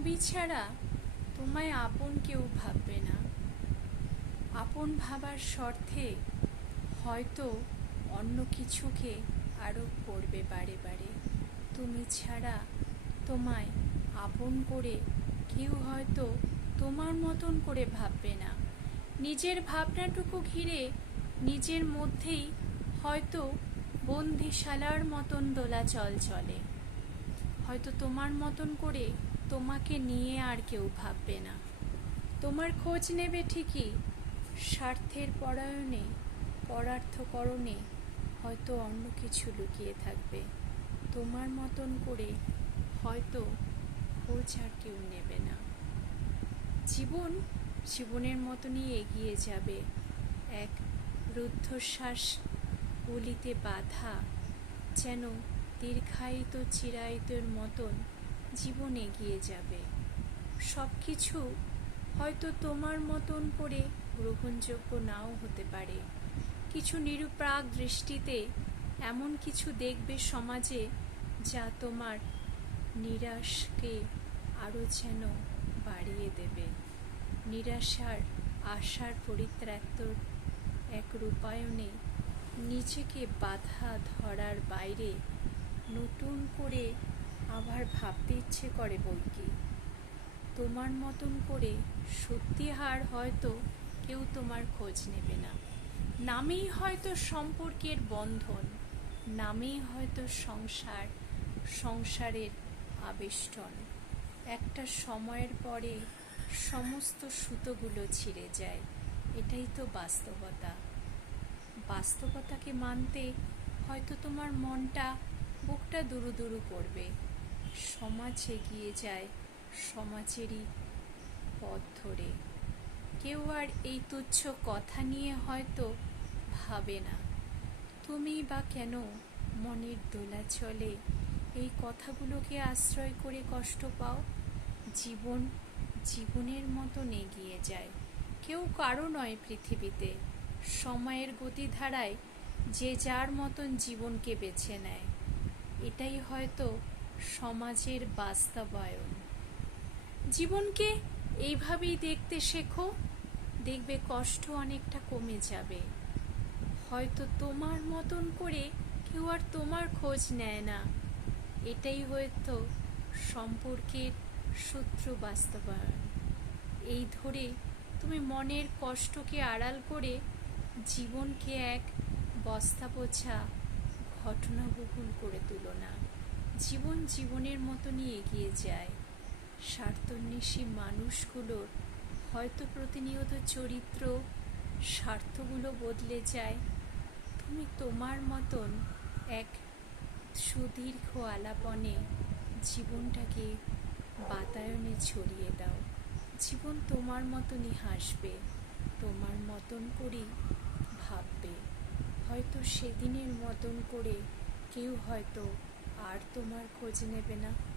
তুমি ছাড়া তোমায় আপন কেউ ভাববে না। আপন ভাবার স্বার্থে হয়তো অন্য কিছুকে আরোপ করবে বারে বারে। তুমি ছাড়া তোমায় আপন করে কেউ হয়তো তোমার মতন করে ভাববে না। নিজের ভাবনাটুকু ঘিরে নিজের মধ্যেই হয়তো বন্দিশালার মতন দোলাচল চলে। হয়তো তোমার মতন করে তোমাকে নিয়ে আর কেউ ভাববে না। তোমার খোঁজ নেবে ঠিকই, স্বার্থের পরায়ণে পরার্থকরণে হয়তো অন্য কিছু লুকিয়ে থাকবে। তোমার মতন করে হয়তো খোঁজ আর কেউ নেবে না। জীবন জীবনের মতনই এগিয়ে যাবে, এক রুদ্ধশ্বাস গুলিতে বাঁধা, যেন দীর্ঘায়িত চিরায়িতর মতন জীবন এগিয়ে যাবে। সব কিছু হয়তো তোমার মতন করে গ্রহণযোগ্য নাও হতে পারে। কিছু নিরুপায় দৃষ্টিতে এমন কিছু দেখবে সমাজে যা তোমার নিরাশকে আরও যেন বাড়িয়ে দেবে। নিরাশার আশার পরিত্যক্তর এক রূপায়ণে নিজেকে বাধা ধরার বাইরে নতুন করে আবার ভাবতে ইচ্ছে করে বইকি। তোমার মতন করে সত্যি হার হয়তো কেউ তোমার খোঁজ নেবে না। নামেই হয়তো সম্পর্কের বন্ধন, নামেই হয়তো সংসার, সংসারের আবেষ্টন। একটা সময়ের পরে সমস্ত সুতোগুলো ছিঁড়ে যায়। এটাই তো বাস্তবতা। বাস্তবতাকে মানতে হয়তো তোমার মনটা বুকটা দুরু দুরু করবে। সমাজ এগিয়ে যায় সমাজেরই পথ ধরে। কেউ আর এই তুচ্ছ কথা নিয়ে হয়তো ভাবে না। তুমি বা কেন মনের দোলাচলে এই কথাগুলোকে আশ্রয় করে কষ্ট পাও? জীবন জীবনের মতন এগিয়ে যায়। কেউ কারো নয় পৃথিবীতে। সময়ের গতিধারায় যে যার মতন জীবনকে বেছে নেয়। এটাই হয়তো সমাজের বাস্তবায়ন। জীবনকে এইভাবেই দেখতে শেখো, দেখবে কষ্ট অনেকটা কমে যাবে। হয়তো তোমার মতন করে কেউ আর তোমার খোঁজ নেয় না। এটাই হয়তো সম্পর্কের সূত্র বাস্তবায়ন। এই ধরে তুমি মনের কষ্টকে আড়াল করে জীবনকে এক বস্তাপোছা ঘটনাবহুল করে তুলো না। জীবন জীবনের মতনই এগিয়ে যায়। স্বার্থন্বেষী মানুষগুলোর হয়তো প্রতিনিয়ত চরিত্র, স্বার্থগুলো বদলে যায়। তুমি তোমার মতন এক সুদীর্ঘ আলাপনে জীবনটাকে বাতায়নে ছড়িয়ে দাও। জীবন তোমার মতনই হাসবে, তোমার মতন করেই ভাববে। হয়তো সেদিনের মতন করে কেউ হয়তো আর তোমার খোঁজ নেবে না।